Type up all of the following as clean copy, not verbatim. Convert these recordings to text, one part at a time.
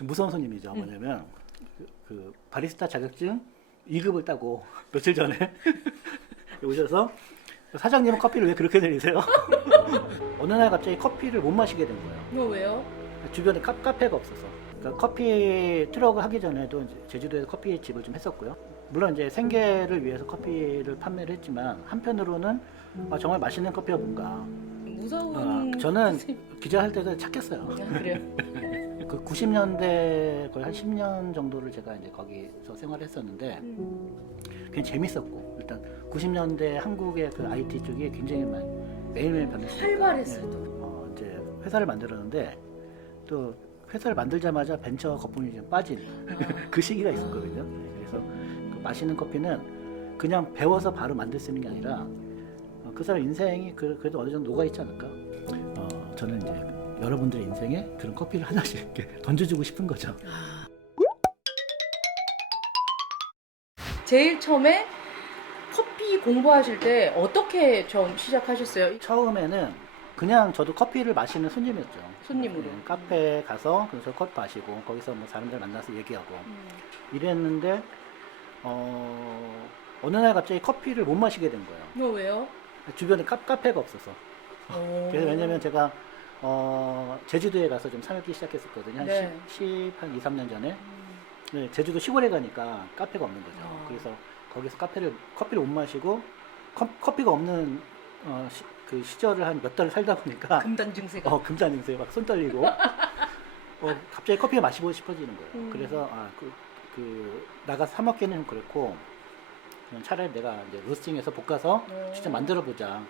좀 무서운 손님이죠. 뭐냐면 그 바리스타 자격증 2급을 따고 며칠 전에 오셔서 사장님은 커피를 왜 그렇게 내리세요? 어느 날 갑자기 커피를 못 마시게 된 거예요. 이거 왜요? 주변에 카페가 없어서. 그러니까 커피 트럭을 하기 전에도 이제 제주도에서 커피집을 좀 했었고요. 물론 이제 생계를 위해서 커피를 판매를 했지만 한편으로는 정말 맛있는 커피가 뭔가. 무서운. 저는 기자할 때도 착했어요. 아, 그래요? 그 90년대 거의 한 10년 정도를 제가 이제 거기서 생활을 했었는데 굉장히 재밌었고, 일단 90년대 한국의 그 IT 쪽이 굉장히 매일매일 변했어요. 활발했어요. 또. 이제 회사를 만들었는데 또 회사를 만들자마자 벤처 거품이 좀 빠진 그 시기가 있었거든요. 그래서 그 마시는 커피는 그냥 배워서 바로 만들 수 있는 게 아니라 그 사람 인생이 그래도 어느 정도 녹아 있지 않을까. 저는 이제 여러분들의 인생에 그런 커피를 하나씩 이렇게 던져주고 싶은 거죠. 제일 처음에 커피 공부하실 때 어떻게 처음 시작하셨어요? 처음에는 그냥 저도 커피를 마시는 손님이었죠. 손님으로. 카페에 가서 그래서 커피 마시고 거기서 뭐 사람들 만나서 얘기하고 이랬는데 어느 날 갑자기 커피를 못 마시게 된 거예요. 이거 왜요? 주변에 카페가 없어서. 그래서 왜냐면 제가 제주도에 가서 좀 살기 시작했었거든요. 네. 한 2, 3년 전에. 네, 제주도 시골에 가니까 카페가 없는 거죠. 그래서 거기서 커피를 못 마시고 커피가 없는 그 시절을 한 몇 달을 살다 보니까 금단 증세가. 금단 증세 막 손 떨리고 갑자기 커피를 마시고 싶어지는 거예요. 그래서 나가서 사 먹기는 좀 그렇고 그냥 차라리 내가 이제 로스팅해서 볶아서 직접 만들어 보자.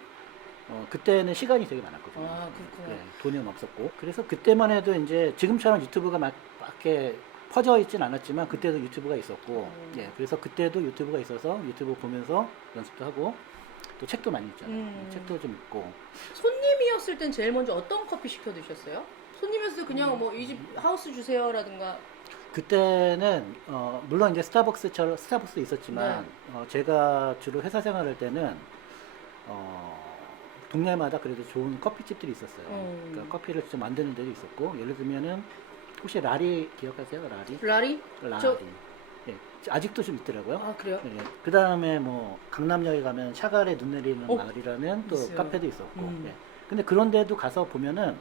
그때는 시간이 되게 많았거든요. 아, 그렇구나. 네, 돈은 없었고. 그래서 그때만 해도 이제 지금처럼 유튜브가 막 이렇게 퍼져 있진 않았지만 그때도 유튜브가 있었고, 예, 그래서 그때도 유튜브가 있어서 유튜브 보면서 연습도 하고 또 책도 많이 읽잖아요. 책도 좀 읽고. 손님이었을 땐 제일 먼저 어떤 커피 시켜 드셨어요? 손님이었을 때 그냥 뭐 이 집 하우스 주세요라든가. 그때는 물론 이제 스타벅스도 있었지만 제가 주로 회사 생활할 때는 동네마다 그래도 좋은 커피집들이 있었어요. 그러니까 커피를 직접 만드는 데도 있었고, 예를 들면은 혹시 라리 기억하세요? 라리? 라리. 저- 예, 아직도 좀 있더라고요. 아, 그래요? 예, 그 다음에 뭐 강남역에 가면 샤갈에 눈 내리는 마을이라는 또 있어요. 카페도 있었고. 예. 근데 그런 데도 가서 보면은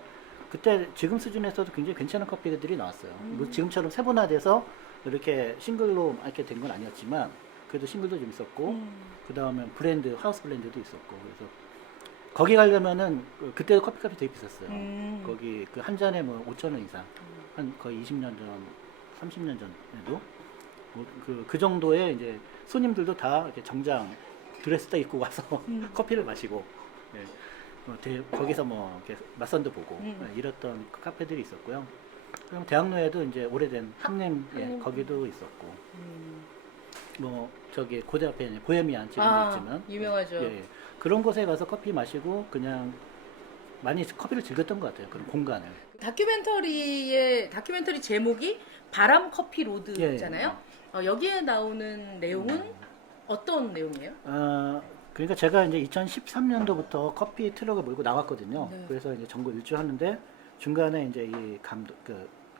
그때 지금 수준에서도 굉장히 괜찮은 커피들이 나왔어요. 뭐 지금처럼 세분화돼서 이렇게 싱글로 이렇게 된 건 아니었지만 그래도 싱글도 좀 있었고, 그 다음에 하우스 블렌드도 있었고. 그래서 거기 가려면은 그때도 커피값이 되게 비쌌어요. 거기 그 한 잔에 뭐 5,000원 이상, 한 거의 20년 전, 30년 전에도 뭐 그 정도의 이제 손님들도 다 이렇게 정장 드레스 딱 입고 와서 커피를 마시고, 예, 거기서 뭐 이렇게 맞선도 보고 이랬던 카페들이 있었고요. 그럼 대학로에도 이제 오래된 한림, 거기도 있었고, 뭐 저기 고대 앞에 이제 보헤미안 지금도 있지만 유명하죠. 예, 그런 곳에 가서 커피 마시고 그냥 많이 커피를 즐겼던 것 같아요. 그런 공간을. 다큐멘터리 제목이 바람 커피 로드잖아요. 예. 여기에 나오는 내용은 어떤 내용이에요? 그러니까 제가 이제 2013년도부터 커피 트럭을 몰고 나왔거든요. 네. 그래서 이제 전국 일주하는데 중간에 이제 이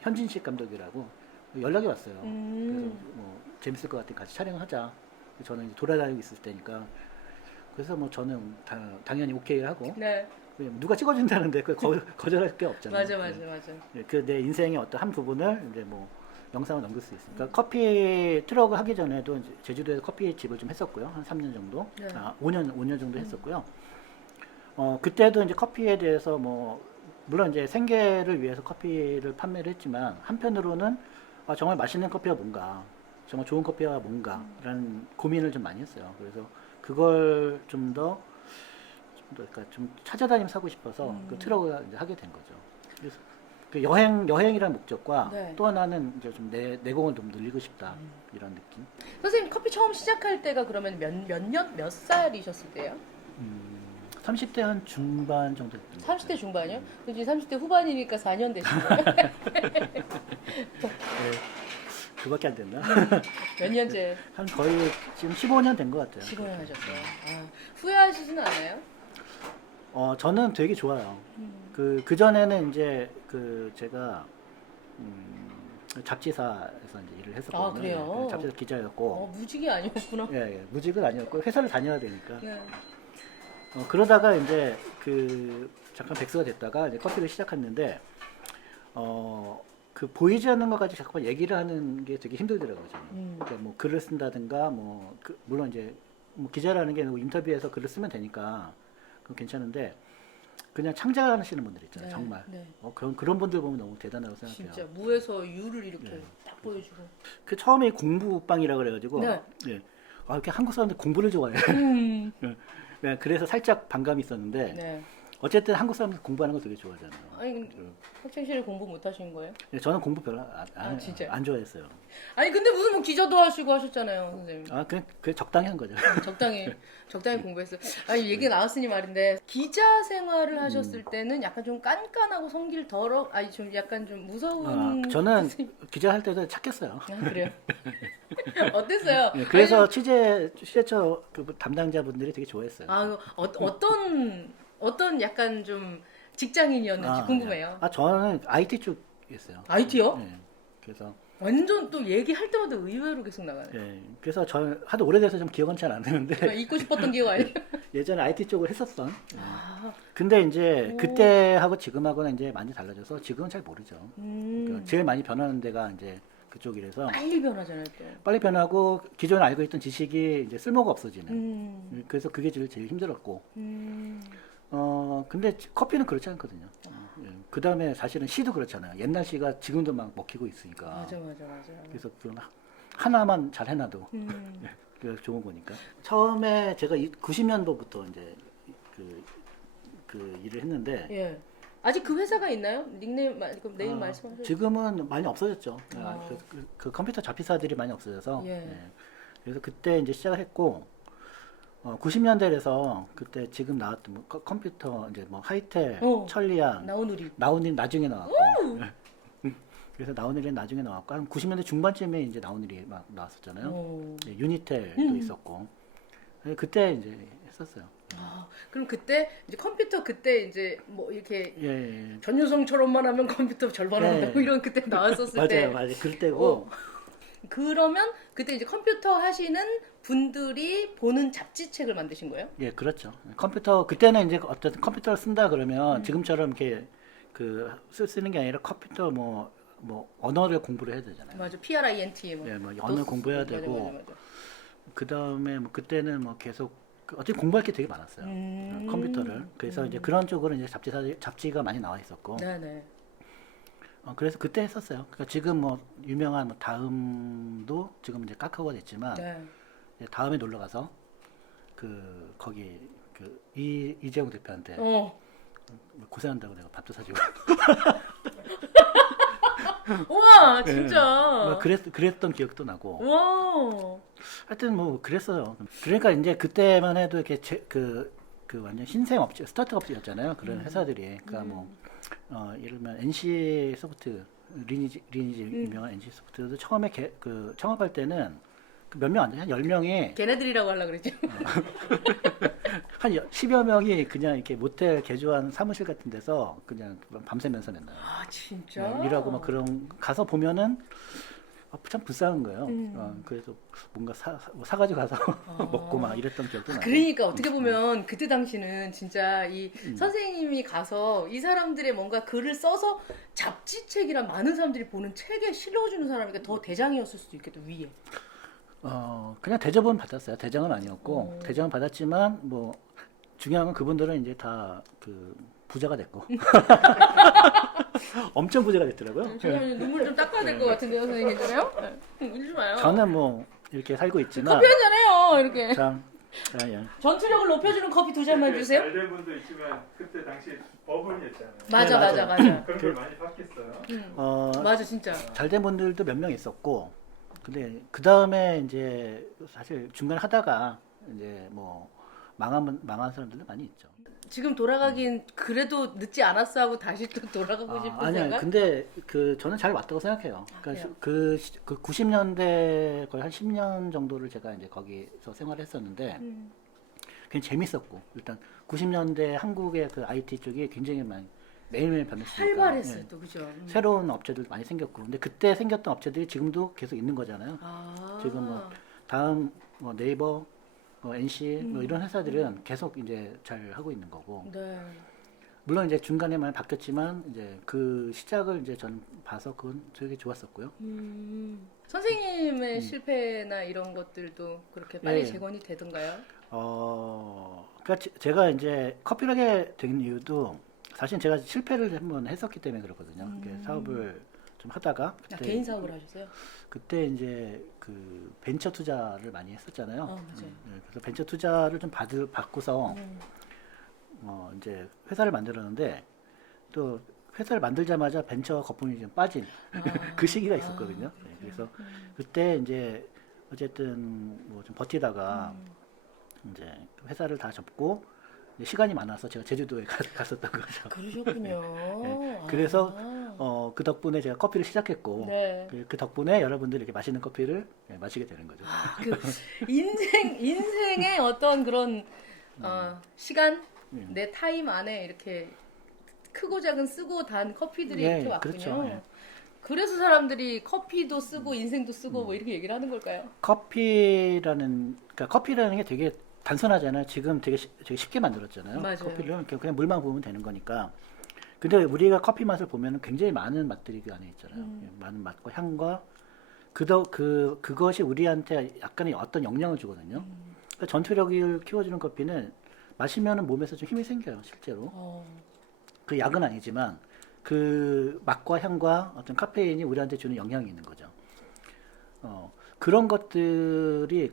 현진식 감독이라고 연락이 왔어요. 그래서 뭐 재밌을 것 같아 같이 촬영하자. 저는 이제 돌아다니고 있을 때니까. 그래서 뭐 저는 당연히 오케이를 하고. 네. 누가 찍어준다는데 그 거절할 게 없잖아요. 맞아. 그 내 인생의 어떤 한 부분을 이제 뭐 영상을 남길 수 있으니까. 커피 트럭을 하기 전에도 이제 제주도에서 커피집을 좀 했었고요. 한 3년 정도, 네. 5년 정도 했었고요. 그때도 이제 커피에 대해서 뭐 물론 이제 생계를 위해서 커피를 판매를 했지만 한편으로는 정말 맛있는 커피가 뭔가, 정말 좋은 커피가 뭔가라는 고민을 좀 많이 했어요. 그래서 그걸 그러니까 좀 찾아다니면서 하고 싶어서 그 트럭을 이제 하게 된 거죠. 그래서 그 여행이라는 목적과 네. 또 하나는 이제 좀 내공을 좀 늘리고 싶다 이런 느낌. 선생님 커피 처음 시작할 때가 그러면 몇 살이셨을 때예요? 30대 한 중반 정도 됐던 것 30대 같아요. 중반이요? 이제 30대 후반이니까 4년 되신 거예요? 네, 그밖에 안 됐나? 몇 년째 한 거의 지금 15년 된 것 같아요. 15년 하셨어요? 후회하시지는 않아요? 저는 되게 좋아요. 그 전에는 이제 제가 잡지사에서 이제 일을 했었거든요. 아, 그래요? 예, 잡지사 기자였고, 무직이 아니었구나. 예, 예, 무직은 아니었고 회사를 다녀야 되니까. 네. 그러다가 이제 잠깐 백수가 됐다가 이제 커피를 시작했는데, 그 보이지 않는 것 가지고 자꾸만 얘기를 하는 게 되게 힘들더라고요. 저는. 그러니까 뭐 글을 쓴다든가, 물론 이제 뭐 기자라는 게 인터뷰에서 글을 쓰면 되니까 그건 괜찮은데, 그냥 창작하시는 분들 있잖아요. 네, 정말. 네. 그런 분들 보면 너무 대단하다고 생각해요. 진짜 무에서 유를 이렇게 네. 딱 보여주고. 그 처음에 공부방이라 그래가지고, 네. 예. 이렇게 한국 사람들 공부를 좋아해. 음. 네, 그래서 살짝 반감이 있었는데, 네. 어쨌든 한국 사람들 공부하는 거 되게 좋아하잖아요. 아니 근데 학창 시절에 공부 못 하신 거예요? 네, 저는 공부 별로 진짜요? 안 좋아했어요. 아니 근데 무슨 뭐 기자도 하시고 하셨잖아요, 선생님. 그냥 적당히 한 거죠. 적당히 공부했어요. 아니 얘기 나왔으니 말인데 기자 생활을 하셨을 때는 약간 좀 깐깐하고 성질 더러, 아니 좀 약간 좀 무서운. 저는 선생님. 기자 할 때도 착했어요. 아, 그래요? 어땠어요? 네, 그래서 아니, 취재처 그 담당자분들이 되게 좋아했어요. 어떤 약간 좀 직장인이었는지 궁금해요. 저는 IT 쪽이었어요. IT요? 네, 그래서 완전 또 얘기할 때마다 의외로 계속 나가요. 네, 그래서 저는 하도 오래돼서 좀 기억은 잘 안 나는데 잊고 싶었던 기억 아니에요? 예전에 IT 쪽을 했었어. 아, 근데 이제 오. 그때하고 지금하고는 이제 많이 달라져서 지금은 잘 모르죠. 그러니까 음. 제일 많이 변하는 데가 이제 그쪽이라서 빨리 변하잖아요, 또. 빨리 변하고 기존에 알고 있던 지식이 이제 쓸모가 없어지는. 그래서 그게 제일 힘들었고. 음. 근데 커피는 그렇지 않거든요. 그 다음에 사실은 시도 그렇잖아요. 옛날 시가 지금도 막 먹히고 있으니까. 맞아. 그래서 그런 하나만 잘 해놔도 그게 좋은 거니까. 처음에 제가 90년도부터 이제 그 일을 했는데 예. 아직 그 회사가 있나요? 닉네임 네임 말씀하세요. 지금은 많이 없어졌죠. 아. 그 컴퓨터 잡지사들이 많이 없어져서. 예. 예. 그래서 그때 이제 시작을 했고, 90년대에서 그때 지금 나왔던 뭐 컴퓨터 이제 뭐 하이텔, 천리안, 나오누리. 나온일 나중에 나왔고. 그래서 나온일이 나중에 나왔고 한 90년대 중반쯤에 이제 나온일이 막 나왔었잖아요. 예, 유니텔도 있었고. 그때 이제 했었어요. 그럼 그때 이제 컴퓨터 그때 이제 뭐 이렇게 예. 전유성처럼만 하면 컴퓨터 절반 한다고 이런 그때 나왔었을 때. 맞아요. 그럴 때고. 그러면 그때 이제 컴퓨터 하시는 분들이 보는 잡지책을 만드신 거예요? 예, 그렇죠. 컴퓨터 그때는 이제 어떤 컴퓨터를 쓴다 그러면 지금처럼 이렇게 쓰는 게 아니라 컴퓨터 뭐 언어를 공부를 해야 되잖아요. 맞아. PRINT 뭐. 예, 뭐 언어 공부해야 되고. 맞아. 그 다음에 뭐 그때는 뭐 계속 어떻게 공부할 게 되게 많았어요. 컴퓨터를. 그래서 이제 그런 쪽으로 이제 잡지가 많이 나와 있었고. 네네. 그래서 그때 했었어요. 그러니까 지금 뭐 유명한 뭐 다음도 지금 이제 카카오가 됐지만 네. 이제 다음에 놀러 가서 거기 이재용 대표한테 고생한다고 내가 밥도 사주고. 우와 진짜. 뭐 그랬던 기억도 나고. 와. 하여튼 뭐 그랬어요. 그러니까 이제 그때만 해도 이렇게 그 완전 신생 업체, 스타트업 업체였잖아요. 그런 회사들이. 그러니까 뭐 예를 들면 NC 소프트 리니지 유명한 NC 소프트도 처음에 창업할 때는 몇 명 안 돼, 한 10명이 걔네들이라고 하려고 그랬죠. 한 10여 명이 그냥 이렇게 모텔 개조한 사무실 같은 데서 그냥 밤새면서 맨날 아 진짜. 일하고 막 그런 가서 보면은 참 불쌍한 거예요. 그래서 뭔가 사가지고 가서 먹고 막 이랬던 기억도 나고. 그러니까 어떻게 보면 그때 당시는 진짜 이 선생님이 가서 이 사람들의 뭔가 글을 써서 잡지책이란 많은 사람들이 보는 책에 실어주는 사람이니까 더 대장이었을 수도 있겠다 위에. 그냥 대접은 받았어요. 대장은 아니었고 대장은 받았지만 뭐 중요한 건 그분들은 이제 다 부자가 됐고 엄청 부자가 됐더라고요. 잠깐만요. 눈물 좀 닦아야 될 것 같은데요, 선생님 괜찮아요? 울지 마요. 저는 뭐 이렇게 살고 있지만 커피 한잔 해요, 이렇게. 참 예. 전투력을 높여주는 커피 2잔만 주세요. 잘된 분도 있지만 그때 당시 버블이었잖아요. 맞아. 그런 걸 많이 바뀌었어요. 맞아, 진짜. 잘된 분들도 몇 명 있었고 근데 그 다음에 이제 사실 중간에 하다가 이제 뭐 망한 사람들도 많이 있죠. 지금 돌아가긴 그래도 늦지 않았어 하고 다시 또 돌아가고 싶은 아니요. 생각? 근데 저는 잘 왔다고 생각해요. 그러니까 그 90년대 거의 한 10년 정도를 제가 이제 거기서 생활했었는데 굉장히 재밌었고 일단 90년대 한국의 그 IT 쪽이 굉장히 많이 매일매일 변했으니까. 활발했어요, 예. 또 그죠? 새로운 업체들 많이 생겼고, 근데 그때 생겼던 업체들이 지금도 계속 있는 거잖아요. 아. 지금 뭐 다음 뭐 네이버, NC 뭐 이런 회사들은 계속 이제 잘 하고 있는 거고. 네. 물론 이제 중간에 많이 바뀌었지만 이제 그 시작을 이제 저는 봐서 그건 되게 좋았었고요. 선생님의 실패나 이런 것들도 그렇게 빨리 예. 재건이 되던가요? 그러니까 제가 이제 커피를 하게 된 이유도 사실 제가 실패를 한번 했었기 때문에 그렇거든요. 이렇게 사업을 좀 하다가 개인 사업을 하셨어요? 그때 이제 그 벤처 투자를 많이 했었잖아요. 맞아요. 그래서 벤처 투자를 좀 받고서 이제 회사를 만들었는데 또 회사를 만들자마자 벤처 거품이 좀 빠진 그 시기가 있었거든요. 네, 그래서 그때 이제 어쨌든 뭐 좀 버티다가 이제 회사를 다 접고 이제 시간이 많아서 제가 제주도에 갔었던 거죠. 그러셨군요. 네, 그래서 그 덕분에 제가 커피를 시작했고 네. 그 덕분에 여러분들이 이렇게 맛있는 커피를 마시게 되는 거죠. 그 인생의 어떤 그런 시간, 내 타임 안에 이렇게 크고 작은 쓰고 단 커피들이 예, 이렇게 왔군요. 그렇죠. 예. 그래서 사람들이 커피도 쓰고 인생도 쓰고 뭐 이렇게 얘기를 하는 걸까요? 그러니까 커피라는 게 되게 단순하잖아요. 지금 되게 쉽게 만들었잖아요. 맞아요. 커피를 그냥 물만 부으면 되는 거니까. 근데 우리가 커피 맛을 보면 굉장히 많은 맛들이 그 안에 있잖아요. 많은 맛과 향과 그것이 우리한테 약간의 어떤 영향을 주거든요. 그러니까 전투력을 키워주는 커피는 마시면은 몸에서 좀 힘이 생겨요, 실제로. 그 약은 아니지만 그 맛과 향과 어떤 카페인이 우리한테 주는 영향이 있는 거죠. 그런 것들이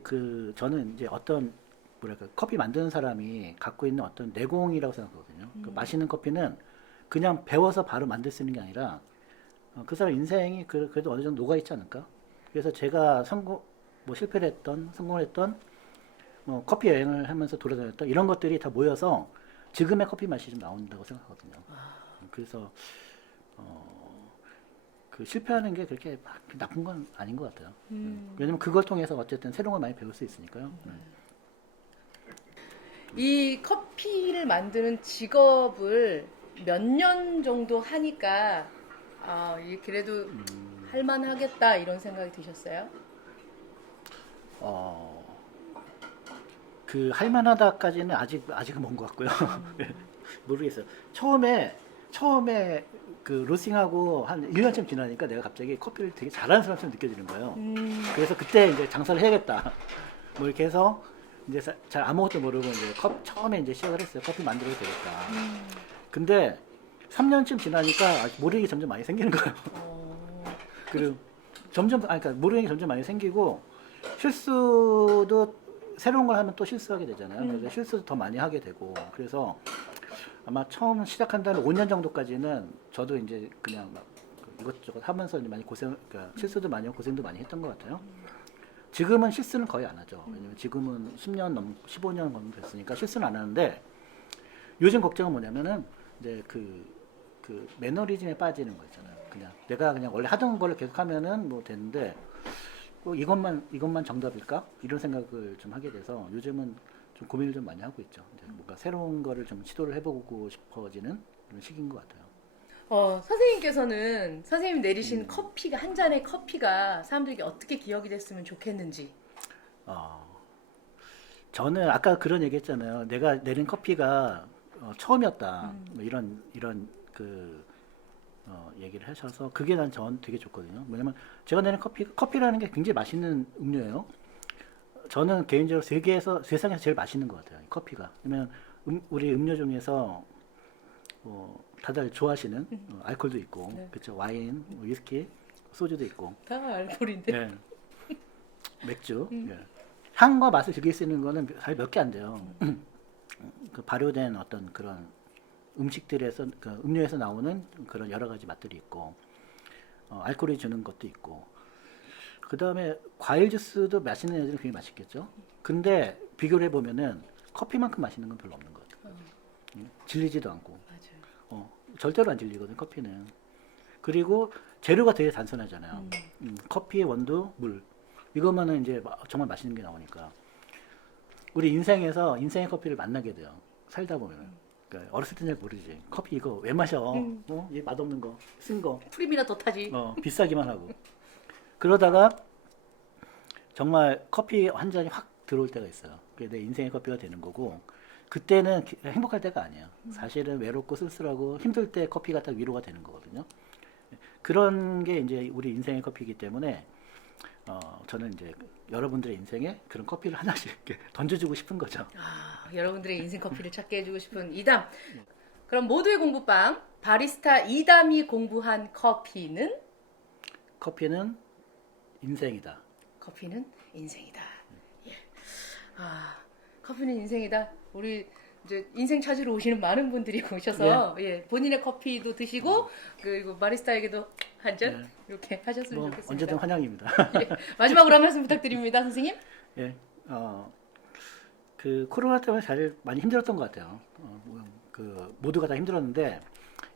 저는 이제 어떤 뭐랄까 커피 만드는 사람이 갖고 있는 어떤 내공이라고 생각하거든요. 그 마시는 커피는 그냥 배워서 바로 만들 수 있는 게 아니라 그 사람 인생이 그래도 어느 정도 녹아 있지 않을까? 그래서 제가 실패를 했던 성공을 했던 커피 여행을 하면서 돌아다녔던 이런 것들이 다 모여서 지금의 커피 맛이 좀 나온다고 생각하거든요. 그래서 그 실패하는 게 그렇게 막 나쁜 건 아닌 것 같아요. 왜냐면 그걸 통해서 어쨌든 새로운 걸 많이 배울 수 있으니까요. 이 커피를 만드는 직업을 몇 년 정도 하니까 이게 그래도 할만하겠다 이런 생각이 드셨어요? 그 할만하다까지는 아직은 먼 것 같고요. 모르겠어요. 처음에 그 로스팅하고 한 1년쯤 지나니까 내가 갑자기 커피를 되게 잘하는 사람처럼 느껴지는 거예요. 그래서 그때 이제 장사를 해야겠다. 뭐 이렇게 해서 이제 잘 아무것도 모르고 이제 처음에 이제 시작을 했어요. 커피 만들어도 되겠다. 근데 3년쯤 지나니까 모르는 게 점점 많이 생기는 거예요. 그리고 그러니까 모르는 게 점점 많이 생기고 실수도 새로운 걸 하면 또 실수하게 되잖아요. 그래서 실수도 더 많이 하게 되고 그래서 아마 처음 시작한 다음에 5년 정도까지는 저도 이제 그냥 막 이것저것 하면서 많이 그러니까 실수도 많이 하고 고생도 많이 했던 것 같아요. 지금은 실수는 거의 안 하죠. 왜냐면 지금은 15년 넘게 됐으니까 실수는 안 하는데 요즘 걱정은 뭐냐면은 이제 그 매너리즘에 빠지는 거 있잖아요. 내가 그냥 원래 하던 걸 계속 하면은 뭐 되는데 이것만 정답일까? 이런 생각을 좀 하게 돼서 요즘은 좀 고민을 좀 많이 하고 있죠. 이제 뭔가 새로운 거를 좀 시도를 해보고 싶어지는 그런 시기인 것 같아요. 선생님께서는 선생님이 내리신 커피가 한 잔의 커피가 사람들에게 어떻게 기억이 됐으면 좋겠는지. 저는 아까 그런 얘기했잖아요. 내가 내린 커피가 처음이었다. 뭐 이런 얘기를 하셔서 그게 전 되게 좋거든요. 왜냐면 제가 내는 커피라는 게 굉장히 맛있는 음료예요. 저는 개인적으로 세상에서 제일 맛있는 것 같아요. 커피가. 왜냐면 우리 음료 중에서 다들 좋아하시는 알코올도 있고, 네. 그렇죠. 와인, 위스키, 소주도 있고, 다 알코올인데. 예. 맥주. 예. 향과 맛을 즐길 수 있는 거는 사실 몇 개 안 돼요. 그 발효된 어떤 그런 음식들에서 음료에서 나오는 그런 여러 가지 맛들이 있고, 알코올이 주는 것도 있고. 그 다음에 과일 주스도 맛있는 애들은 굉장히 맛있겠죠. 근데 비교를 해보면은 커피만큼 맛있는 건 별로 없는 것 같아요. 질리지도 않고. 맞아요. 절대로 안 질리거든 커피는. 그리고 재료가 되게 단순하잖아요. 커피의 원두, 물. 이것만은 이제 정말 맛있는 게 나오니까. 우리 인생의 커피를 만나게 돼요. 살다 보면. 그러니까 어렸을 때는 잘 모르지. 커피 이거 왜 마셔? 이 맛없는 거, 쓴 거, 프림이나 더 타지. 비싸기만 하고. 그러다가 정말 커피 한 잔이 확 들어올 때가 있어요. 그게 내 인생의 커피가 되는 거고, 그때는 행복할 때가 아니에요. 사실은 외롭고 쓸쓸하고 힘들 때 커피가 딱 위로가 되는 거거든요. 그런 게 이제 우리 인생의 커피이기 때문에 저는 이제 여러분들의 인생에 그런 커피를 하나씩 이렇게 던져주고 싶은 거죠. 여러분들의 인생 커피를 찾게 해주고 싶은 이담. 그럼 모두의 공부방 바리스타 이담이 공부한 커피는? 커피는 인생이다. 커피는 인생이다. 예. 커피는 인생이다. 우리 이제 인생 찾으러 오시는 많은 분들이 오셔서 본인의 커피도 드시고 그리고 바리스타에게도 한 잔 이렇게 하셨으면 좋겠습니다. 언제든 환영입니다. 예. 마지막으로 한 말씀 부탁드립니다, 선생님. 예, 그 코로나 때문에 사실 많이 힘들었던 것 같아요. 그 모두가 다 힘들었는데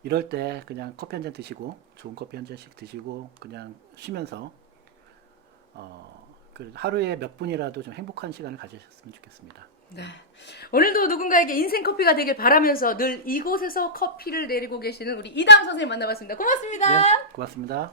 이럴 때 그냥 커피 한 잔 드시고 좋은 커피 한 잔씩 드시고 그냥 쉬면서 그 하루에 몇 분이라도 좀 행복한 시간을 가지셨으면 좋겠습니다. 네. 오늘도 누군가에게 인생 커피가 되길 바라면서 늘 이곳에서 커피를 내리고 계시는 우리 이담 선생님 만나봤습니다. 고맙습니다. 네, 고맙습니다.